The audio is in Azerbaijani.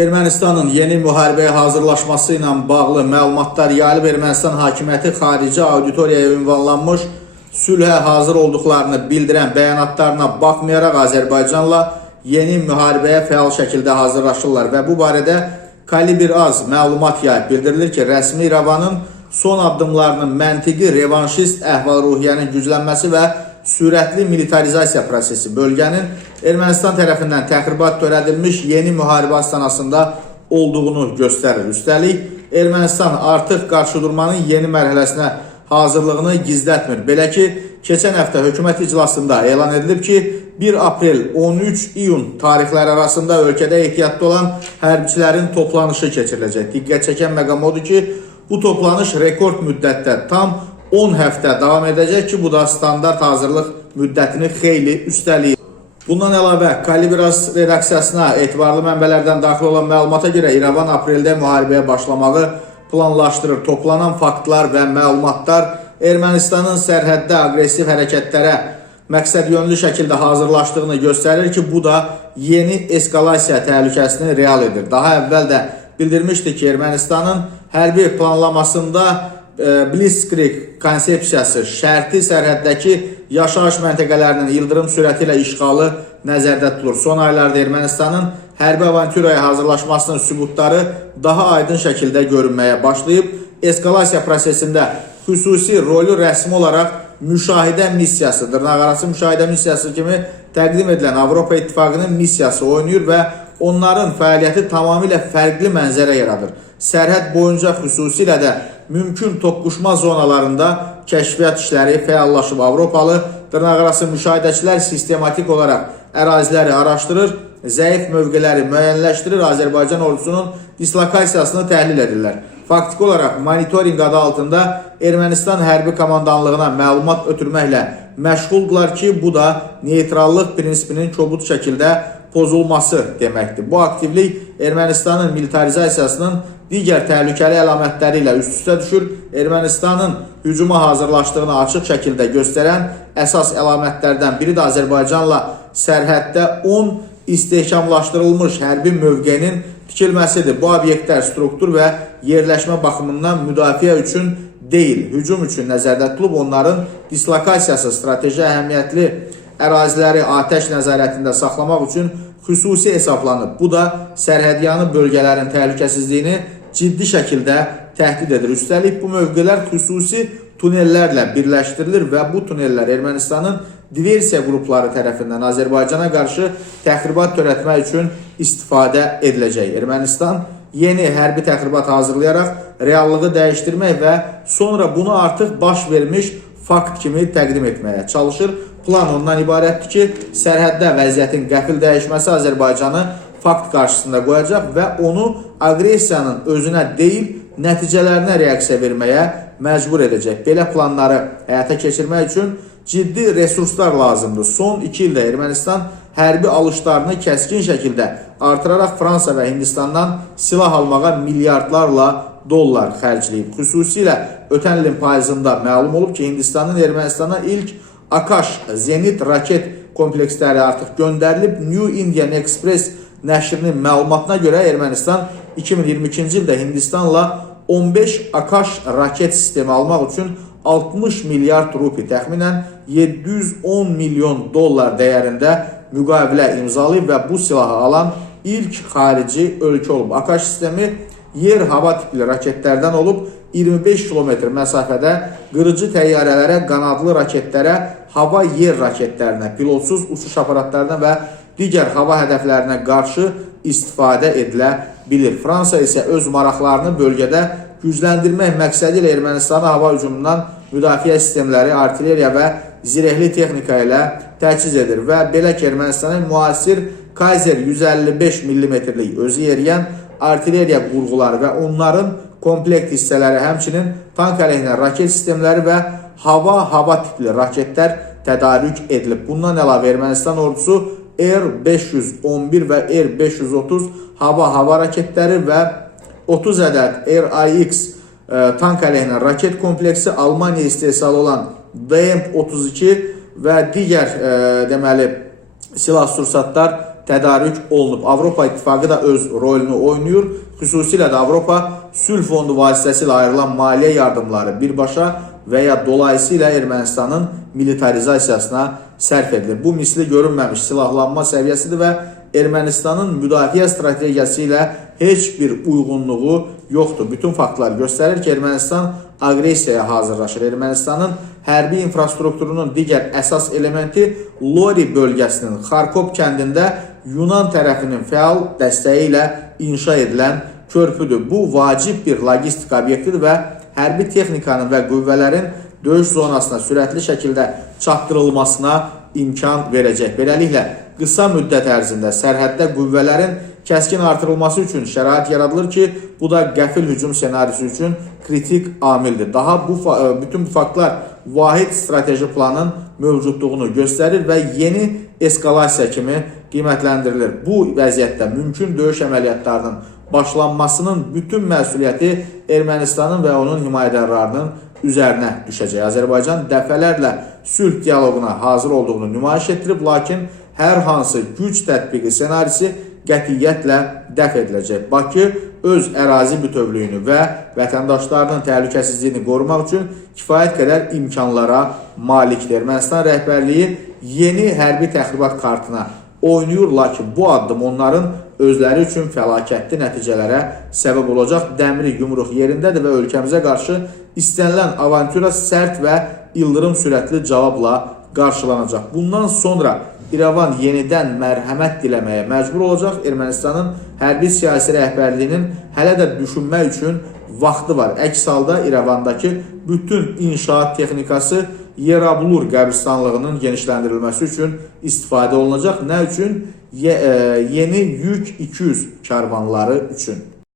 Ermənistanın yeni müharibəyə hazırlaşması ilə bağlı məlumatlar yayılıb. Ermənistan hakimiyyəti xarici auditoriyaya ünvanlanmış sülhə hazır olduqlarını bildirən bəyanatlarına baxmayaraq Azərbaycanla yeni müharibəyə fəal şəkildə hazırlaşırlar və bu barədə Kalibr Az məlumat yayıb. Bildirilir ki, rəsmi İrəvanın son addımlarının məntiqi revanşist əhval-ruhiyyənin güclənməsi və sürətli militarizasiya prosesi bölgənin Ermənistan tərəfindən təxribat törədilmiş yeni müharibə astanasında olduğunu göstərir. Üstəlik, Ermənistan artıq qarşıdurmanın yeni mərhələsinə hazırlığını gizlətmir. Belə ki, keçən həftə hökumət iclasında elan edilib ki, 1 aprel 13 iyun tarixləri arasında ölkədə ehtiyatda olan hərbiçilərin toplanışı keçiriləcək. Diqqət çəkən məqam odur ki, bu toplanış rekord müddətdə tam 10 həftə davam edəcək ki, bu da standart hazırlıq müddətini xeyli üstəliyir. Bundan əlavə, Kalibr Az redaksiyasına etibarlı mənbələrdən daxil olan məlumata görə İrəvan apreldə müharibəyə başlamağı planlaşdırır. Toplanan faktlar və məlumatlar Ermənistanın sərhəddə aqressiv hərəkətlərə məqsədyönlü şəkildə hazırlaşdığını göstərir ki, bu da yeni eskalasiya təhlükəsini real edir. Daha əvvəl də bildirmişdi ki, Ermənistanın hərbi planlamasında Blitzkrieg konsepsiyası şərti sərhəddəki yaşayış məntəqələrinin ildırım sürəti ilə işğalı nəzərdə tutulur. Son aylarda Ermənistanın hərbi avanturaya hazırlaşmasının sübutları daha aydın şəkildə görünməyə başlayıb. Eskalasiya prosesində xüsusi rolü rəsmi olaraq müşahidə missiyası, dırnaqarası müşahidə missiyası kimi təqdim edilən Avropa İttifaqının missiyası oynayır və onların fəaliyyəti tamamilə fərqli mənzərə yaradır. Sərhəd boyunca xüsusilə də mümkün toqquşma zonalarında kəşfiyyat işləri fəallaşıb. Avropalı dırnaqarası müşahidəçilər sistematik olaraq əraziləri araşdırır, zəif mövqeləri müəyyənləşdirir, Azərbaycan ordusunun dislokasiyasını təhlil edirlər. Faktiki olaraq monitoring adı altında Ermənistan hərbi komandanlığına məlumat ötürməklə məşğuldurlar ki, bu da neytrallıq prinsipinin kobud şəkildə pozulması deməkdir. Bu aktivlik Ermənistanın militarizasiyasının digər təhlükəli əlamətləri ilə üst-üstə düşür. Ermənistanın hücuma hazırlaşdığını açıq şəkildə göstərən əsas əlamətlərdən biri də Azərbaycanla sərhəddə 10 istehkamlaşdırılmış hərbi mövqenin tikilməsidir. Bu obyektlər struktur və yerləşmə baxımından müdafiə üçün deyil, hücum üçün nəzərdə tutulub. Onların dislokasiyası strateji əhəmiyyətli əraziləri atəş nəzarətində saxlamaq üçün xüsusi hesablanıb. Bu da sərhədyanı bölgələrin təhlükəsizliyini ciddi şəkildə təhdid edir. Üstəlik, bu mövqelər xüsusi tunellərlə birləşdirilir və bu tunellər Ermənistanın diversiya qrupları tərəfindən Azərbaycana qarşı təxribat törətmək üçün istifadə ediləcək. Ermənistan yeni hərbi təxribat hazırlayaraq reallığı dəyişdirmək və sonra bunu artıq baş vermiş fakt kimi təqdim etməyə çalışır. Plan ondan ibarətdir ki, sərhəddə vəziyyətin qəfil dəyişməsi Azərbaycanı fakt qarşısında qoyacaq və onu aqressiyanın özünə deyil, nəticələrinə reaksiya verməyə məcbur edəcək. Belə planları həyata keçirmək üçün ciddi resurslar lazımdır. Son 2 ildə Ermənistan hərbi alışlarını kəskin şəkildə artıraraq Fransa və Hindistandan silah almağa milyardlarla dollar xərcləyib. Xüsusilə ötən ilin payızında məlum olub ki, Hindistanın Ermənistana ilk Akash Zenit raket kompleksləri artıq göndərilib. New Indian Express nəşrinin məlumatına görə Ermənistan 2022-ci ildə Hindistanla 15 Akash raket sistemi almaq üçün 60 milyard rupi, təxminən 710 milyon dollar dəyərində müqavilə imzalayıb və bu silahı alan ilk xarici ölkə olub. Akash sistemi yer-hava tipli raketlərdən olub, 25 kilometr məsafədə qırıcı təyyarələrə, qanadlı raketlərə, hava-yer raketlərinə, pilotsuz uçuş aparatlarına və digər hava hədəflərinə qarşı istifadə edilə bilir. Fransa isə öz maraqlarını bölgədə gücləndirmək məqsədi ilə Ermənistanı hava hücumundan müdafiə sistemləri, artilleriya və zirehli texnika ilə təchiz edir və belə ki, Ermənistanın müasir Kaiser 155 mm-lik özü yeriyən artilleriya qurğuları və onların komplekt hissələri, həmçinin tank əleyhinə raket sistemləri və hava tipli raketlər tədarük edilib. Bundan əlavə Ermənistan ordusu R-511 və R-530 hava raketləri və 30 ədəd RIX tank əleyhinə raket kompleksi, Almaniya istehsalı olan DM-32 və digər silah sursatlar tədarük olunub. Avropa İttifaqı da öz rolunu oynayır. Xüsusilə də Avropa Sülh Fondu vasitəsilə ayrılan maliyyə yardımları birbaşa və ya dolayısıyla Ermənistanın militarizasiyasına sərf edilir. Bu misli görünməmiş silahlanma səviyyəsidir və Ermənistanın müdafiə strategiyası ilə heç bir uyğunluğu yoxdur. Bütün faktlar göstərir ki, Ermənistan aqressiyaya hazırlaşır. Ermənistanın hərbi infrastrukturunun digər əsas elementi Lori bölgəsinin Xarkov kəndində Yunan tərəfinin fəal dəstəyi ilə inşa edilən körpüdür. Bu vacib bir logistik obyektidir və hərbi texnikanın və qüvvələrin döyüş zonasına sürətli şəkildə çatdırılmasına imkan verəcək. Beləliklə, qısa müddət ərzində sərhəddə qüvvələrin kəskin artırılması üçün şərait yaradılır ki, bu da qəfil hücum senarisi üçün kritik amildir. Bütün bu faktlar vahid strateji planın mövcudluğunu göstərir və yeni eskalasiya kimi qiymətləndirilir. Bu vəziyyətdə mümkün döyüş əməliyyatlarının başlanmasının bütün məsuliyyəti Ermənistanın və onun himayədarlarının üzərinə düşəcək. Azərbaycan dəfələrlə sülh dialoquna hazır olduğunu nümayiş etdirib, lakin hər hansı güc tətbiqi senarisi qətiyyətlə dəf ediləcək. Bakı öz ərazi bütövlüyünü və vətəndaşlarının təhlükəsizliyini qorumaq üçün kifayət qədər imkanlara malikdir. Ermənistan rəhbərliyi yeni hərbi təxribat kartına oynayır, lakin bu addım onların özləri üçün fəlakətli nəticələrə səbəb olacaq. Dəmri yumruq yerindədir və ölkəmizə qarşı istənilən avantura sərt və ildırım sürətli cavabla qarşılanacaq. Bundan sonra İrəvan yenidən mərhəmət diləməyə məcbur olacaq. Ermənistanın hərbi siyasi rəhbərliyinin hələ də düşünmək üçün vaxtı var. Əks halda İrəvandakı bütün inşaat texnikası Yerablur qəbristanlığının genişləndirilməsi üçün istifadə olunacaq. Nə üçün? Yeni yük 200 karvanları üçün.